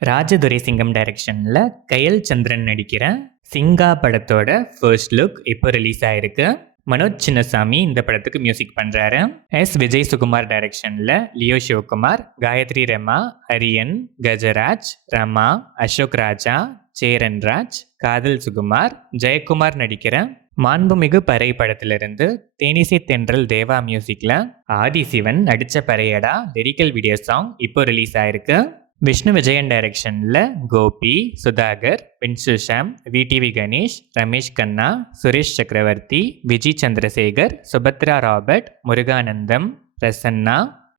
ராஜதுரை சிங்கம் டைரக்ஷனில் கயல் சந்திரன் நடிக்கிற சிங்கா படத்தோட ஃபர்ஸ்ட் லுக் இப்போ ரிலீஸ் ஆயிருக்கு. மனோஜ் சின்னசாமி இந்த படத்துக்கு மியூசிக் பண்ணுறாரு. விஜய் சுகுமார் டைரக்ஷனில் லியோ சிவகுமார், காயத்ரி ரெமா, அரியன், கஜராஜ், ரமா, அசோக் ராஜா, சேரன்ராஜ், காதல் சுகுமார், ஜெயக்குமார் நடிக்கிற மாண்புமிகு பறை படத்திலிருந்து தேனிசை தென்றல் தேவா மியூசிக்கில் ஆதிசிவன் நடித்த பறையடா லிரிக்கல் வீடியோ சாங் இப்போ ரிலீஸ் ஆயிருக்கு. விஷ்ணு விஜயன் டைரக்ஷனில் கோபி, சுதாகர், வின்சுஷாம், விடிவி கணேஷ், ரமேஷ் கண்ணா, சுரேஷ் சக்கரவர்த்தி, விஜய் சந்திரசேகர், சுபத்ரா ராபர்ட், முருகானந்தம், பிரசன்னா,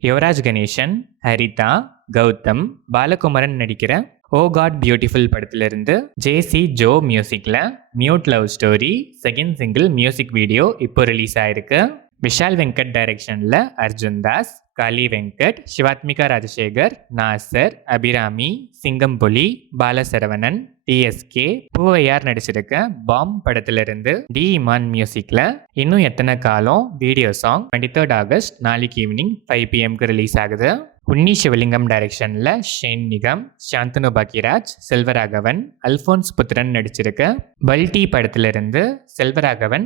யுவராஜ் கணேசன், ஹரிதா, கௌதம், பாலகுமரன் நடிக்கிற ஓ காட் பியூட்டிஃபுல் படத்திலிருந்து ஜேசி ஜோ மியூசிக்கில் mute love story second single music video இப்போ ரிலீஸ் ஆயிருக்கு. விஷால் வெங்கட் டைரக்ஷனில் அர்ஜுன் தாஸ், காளி வெங்கட், சிவாத்மிகா ராஜசேகர், நாசர், அபிராமி, சிங்கம்புலி, பாலசரவணன், டிஎஸ்கே, பூவையார் நடிச்சிருக்க பாம் படத்திலிருந்து டி இமான் மியூசிக்ல இன்னும் எத்தனை காலம் வீடியோ சாங் 23 ஆகஸ்ட் நாளைக்கு ஈவினிங் 5 PM ரிலீஸ் ஆகுது. உன்னி சிவலிங்கம் டைரக்ஷன்ல ஷேன் நிகம், சாந்தனு பாக்கியராஜ், செல்வராகவன், அல்போன்ஸ் புத்திரன் நடிச்சிருக்க பல்டி படத்திலிருந்து செல்வராகவன்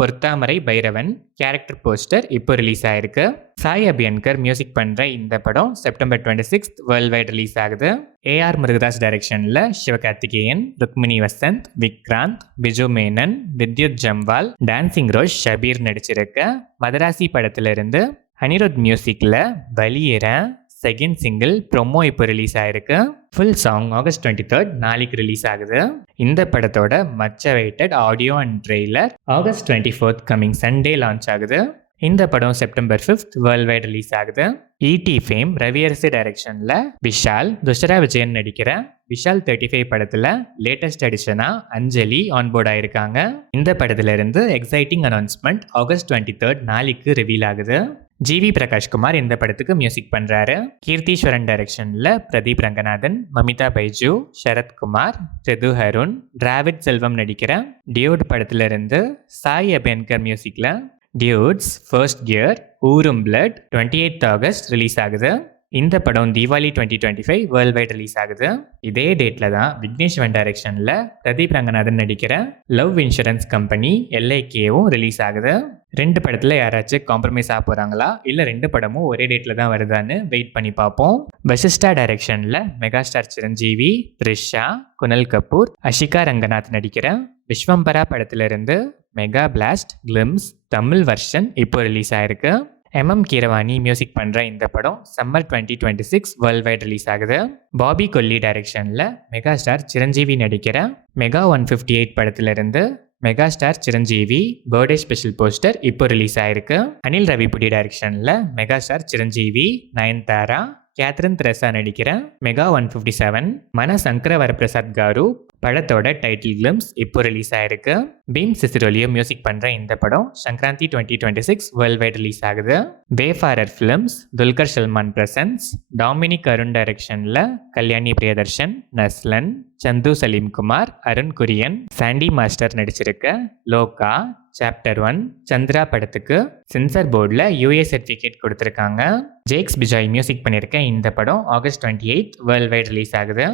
பொர்த்தாமரை பைரவன் கேரக்டர் போஸ்டர் இப்போ ரிலீஸ் ஆயிருக்கு. சாய் அபியன்கர் மியூசிக் பண்ற இந்த படம் செப்டம்பர் 26 வேர்ல்ட் வைட் ரிலீஸ் ஆகுது. ஏஆர் முருகதாஸ் டைரக்ஷன்ல சிவகார்த்திகேயன், ருக்மிணி வசந்த், விக்ராந்த், பிஜு மேனன், வித்யுத் ஜம்வால், டான்சிங் ரோஷ் ஷபீர் நடிச்சிருக்க மதராசி படத்திலிருந்து அனிருத் மியூசிக்ல பலியேற செகண்ட் சிங்கிள் ப்ரொமோ இப்போ ரிலீஸ் ஆயிருக்கு. ஃபுல் சாங் ஆகஸ்ட் 23 நாளைக்கு ரிலீஸ் ஆகுது. இந்த படத்தோட much awaited audio and trailer August 24 coming Sunday launch ஆகுது. இந்த படம் செப்டம்பர் 5 வேர்ல்ட் வைட் ரிலீஸ் ஆகுது. ஈடி ஃபேம் ரவியரசு டைரக்ஷன்ல விஷால், துஷரா விஜயன் நடிக்கிற விஷால் 35 படத்துல லேட்டஸ்ட் எடிஷனா அஞ்சலி ஆன்போர்ட் ஆயிருக்காங்க. இந்த படத்துல இருந்து எக்ஸைட்டிங் அனௌன்ஸ்மெண்ட் ஆகஸ்ட் 23 நாளைக்கு ரிவீல் ஆகுது. ஜிவி பிரகாஷ்குமார் இந்த படத்துக்கு மியூசிக் பண்றாரு. கீர்த்தீஸ்வரன் டைரக்ஷன்ல பிரதீப் ரங்கநாதன், மமிதா பைஜு, சரத்குமார், ரிது அருண், டிராவிட் செல்வம் நடிக்கிற டியூட் படத்துல இருந்து சாய் அபியன்கர் மியூசிக்ல டியூட்ஸ் ஃபர்ஸ்ட் கியர் ஊரும் பிளட் 28 ஆகஸ்ட் ரிலீஸ் ஆகுது. இந்த படம் தீபாவளி 2025 வேர்ல்ட் வைட் ரிலீஸ் ஆகுது. இதே டேட்ல தான் விக்னேஷ்வன் டைரக்ஷன்ல பிரதீப் ரங்கநாதன் நடிக்கிற லவ் இன்சூரன்ஸ் கம்பெனி LIKவும் ரிலீஸ் ஆகுது. 2 படத்துல யாராச்சும் காம்ப்ரமைஸ் ஆக போறாங்களா இல்ல 2 படமும் ஒரே டேட்ல தான் வருதான்னு வெயிட் பண்ணி பார்ப்போம். வசிஷ்டா டைரக்ஷன்ல மெகாஸ்டார் சிரஞ்சீவி, த்ரிஷா, குணல் கபூர், அஷிகா ரங்கநாத் நடிக்கிற விஸ்வம்பரா படத்துல இருந்து mega blast glimpse Tamil version இப்போ ரிலீஸ் ஆயிருக்கு. கீரவாணி மியூசிக் பண்ற இந்த படம் சம்மர் 2026 வேர்ல்ட் வைட் ரிலீஸ் ஆகுது. பாபி கொல்லி டைரக்ஷன்ல மெகாஸ்டார் சிரஞ்சீவி நடிக்கிற மெகா 158 படத்திலிருந்து megastar Chiranjeevi birthday special poster இப்போ ரிலீஸ் ஆயிருக்கு. அனில் ரவிபுடி டைரக்ஷன்ல மெகாஸ்டார் சிரஞ்சீவி, நயன்தாரா, கேத்ரின் தெரசா நடிக்கிற மெகா 157 மன சங்கர வரப்பிரசாத் காரு படத்தோட டைட்டில் கிளிம்ஸ் இப்போ ரிலீஸ் ஆயிருக்கு. பீம் சிசிரோலியோ மியூசிக் பண்ற இந்த படம் சங்கராந்தி 2026 வேர்ல்ட் வைட் ரிலீஸ் ஆகுது. Wayfarer films, Dulquer Salmaan presents, Dominic Arun டைரக்ஷன்ல கல்யாணி பிரியதர்ஷன், நஸ்லன், சந்து சலீம்குமார், அருண் குரியன், சாண்டி மாஸ்டர் நடிச்சிருக்க லோகா சாப்டர் 1 சந்திரா படத்துக்கு சென்சார் போர்டில் UA சர்டிஃபிகேட் கொடுத்துருக்காங்க. ஜேக்ஸ் பிஜாய் மியூசிக் பண்ணியிருக்க இந்த படம் ஆகஸ்ட் 28 வேர்ல்ட் வைட் ரிலீஸ் ஆகுது.